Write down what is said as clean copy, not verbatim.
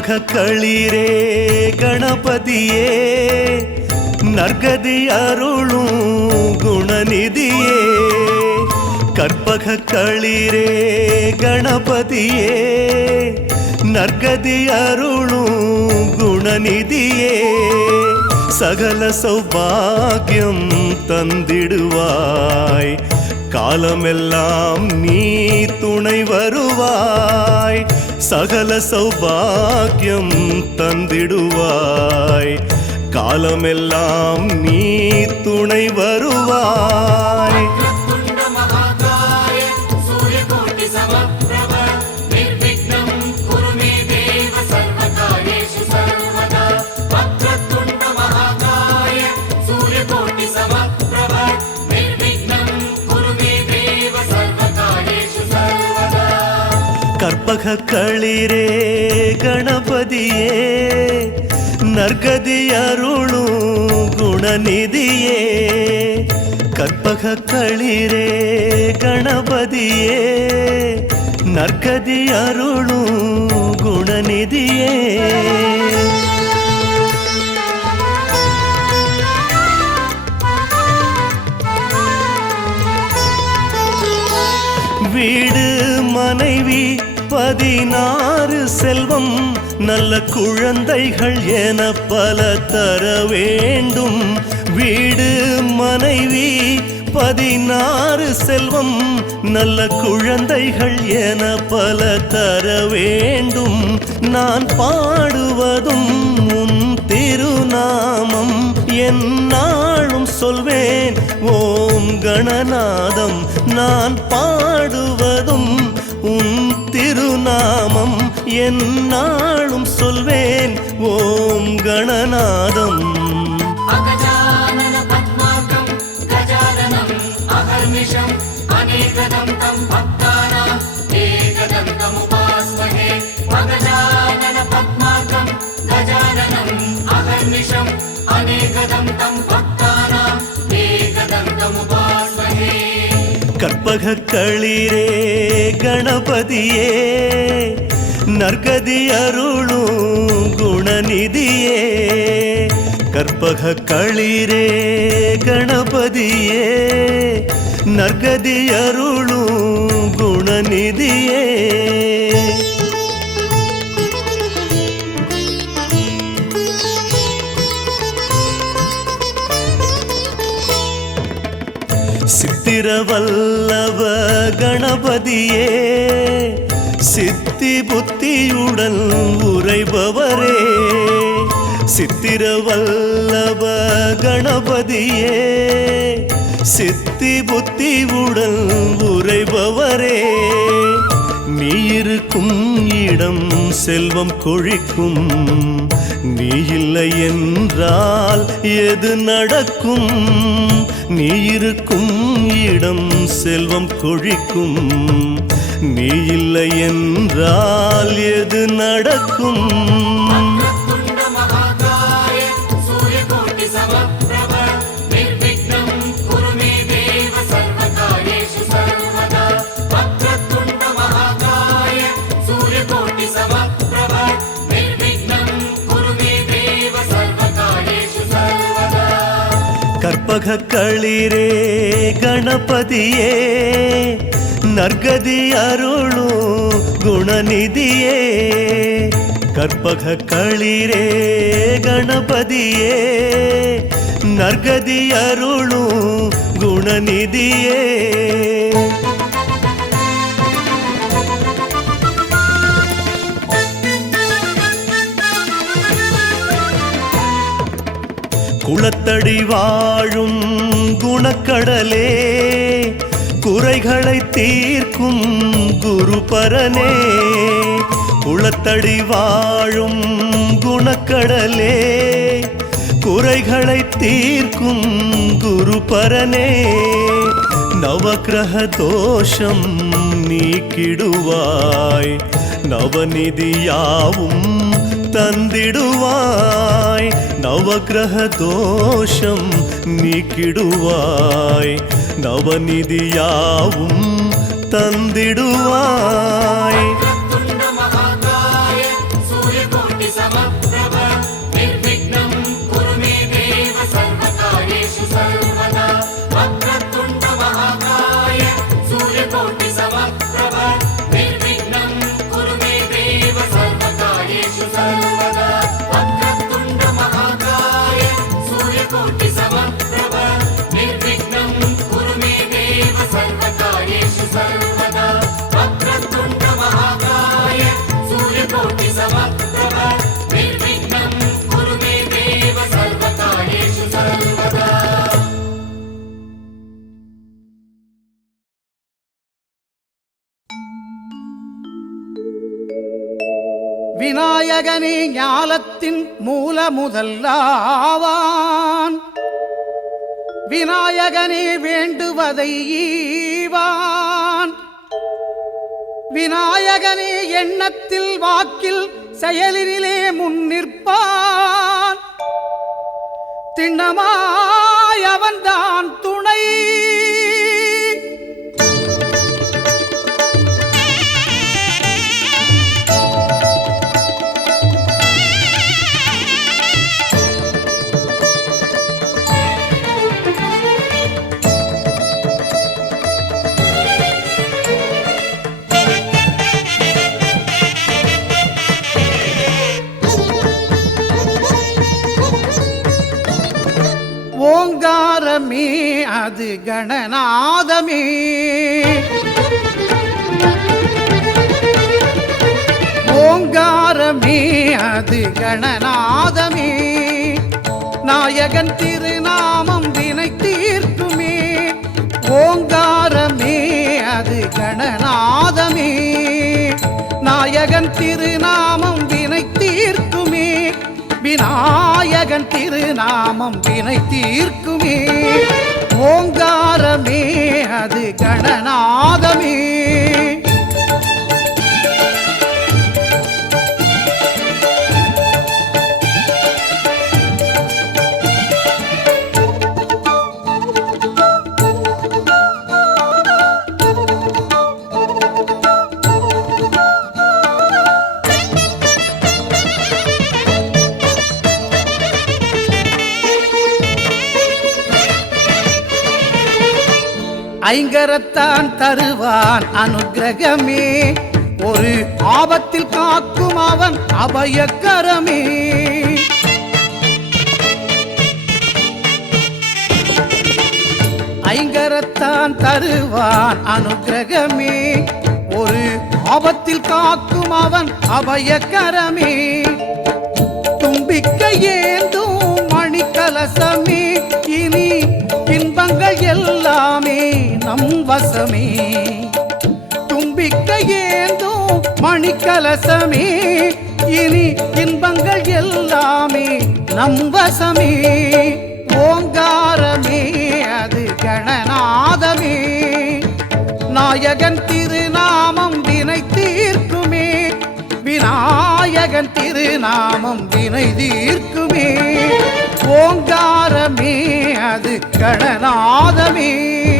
கற்பகக்களிரே கணபதியே நற்கதி அருளும் குணநிதியே கற்பகக்களிரே கணபதியே நற்கதி அருளும் குணநிதியே சகல சௌபாகியம் தந்திடுவாய் காலமெல்லாம் நீ துணை வருவாய் சகல சௌபாகியம் தந்திடுவாய் காலமெல்லாம் நீ துணை வருவாய் கற்பகக்களிரே கணபதியே நற்கதி அருளும் குணநிதியே கற்பகக்களிரே கணபதியே நற்கதி அருளும் குணநிதியே வீடு மனைவி 16 செல்வம் நல்ல குழந்தைகள் என பல தர வேண்டும் வீடு மனைவி 16 செல்வம் நல்ல குழந்தைகள் என பல தர வேண்டும் நான் பாடுவதும் உன் திருநாமம் என்னாலும் சொல்வேன் ஓம் கணநாதம் நான் பாடுவதும் உன் திருநாமம் என்னாலும் சொல்வேன் ஓம் கணநாதம் அகஜானன பத்மார்க்கம் கஜானனம் அகர்நிஷம் அநேகதம் தம் பக்தானாம் ஏகதந்தம் உபாஸ்மஹே அகஜானன பத்மார்க்கம் கஜானனம் அகர்நிஷம் அநேகதம் தம் பக்தானாம் ஏகதந்தம் உபாஸ்மஹே கற்பகக்களிரே கணபதியே நற்கதி அருளும் குணநிதியே கற்பகக்களிரே கணபதியே நற்கதி அருளும் குணநிதியே சித்திரவல்லவ கணபதியே சித்தி புத்தியுடன் உரைபவரே சித்திரவல்லவ கணபதியே சித்தி புத்தியுடன் உரைபவரே நீ இருக்கும் இடம் செல்வம் கொழிக்கும் நீ இல்லை என்றால் எது நடக்கும் நீ இருக்கும் இடம் செல்வம் கொழிக்கும் நீ இல்லை என்றால் எது நடக்கும் கற்பகக்களிரே கணபதியே நற்கதி அருளும் குணநிதியே கற்பகக்களிரே கணபதியே நற்கதி அருளும் குணநிதியே குளத்தடி வாழும் குணக்கடலே குறைகளை தீர்க்கும் குருபரனே குளத்தடி வாழும் குணக்கடலே குறைகளை தீர்க்கும் குருபரனே நவக்கிரக தோஷம் நீக்கிடுவாய் நவநிதியாவும் தந்திடுவாய் நவக்கிரக தோஷம் நீக்கிடுவாய் நவநிதியாவும் தந்திடுவாய் துண்ட மகாகாய சூரியகோடி விநாயகனே ஞாலத்தின் மூல முதல்லாவான். விநாயகனே வேண்டுவதை ஈவான். விநாயகனே எண்ணத்தில் வாக்கில் செயலினிலே முன்னிற்பான். திண்ணமாய் அவன்தான் துணை. ஓங்காரமே அது கணநாதமே. ஓங்காரமே அது கணநாதமே. நாயகன் திருநாமம் வினை தீர்க்குமே. ஓங்காரமே அது கணநாதமே. நாயகன் திருநாமம் வினை தீர்க்குமே. விநாயகன் திருநாமம் வினை தீர்க்குமே. ஓங்காரமே அது கணநாதமே. ஐங்கரத்தான் தருவான் அனுக்கிரகமே. ஒரு ஆபத்தில் காக்கும் அவன் அபயக்கரமே. ஐங்கரத்தான் தருவான் அனுக்கிரகமே. ஒரு ஆபத்தில் காக்கும் அவன் அபயக்கரமே. தும்பிக்கை ஏந்தும் மணிக்கலசமே. இனி இன்பங்கள் எல்லாமே நம் வசமே. தும்பிக்கை ஏந்தும் மணிக்கலசமே. இனி இன்பங்கள் எல்லாமே நம் வசமே. ஓங்காரமே அது கணநாதமே. நாயகன் திருநாமம் வினை தீர்க்குமே. விநாயகன் திருநாமம் வினை தீர்க்குமே. ஓங்காரமே அது கணநாதமே.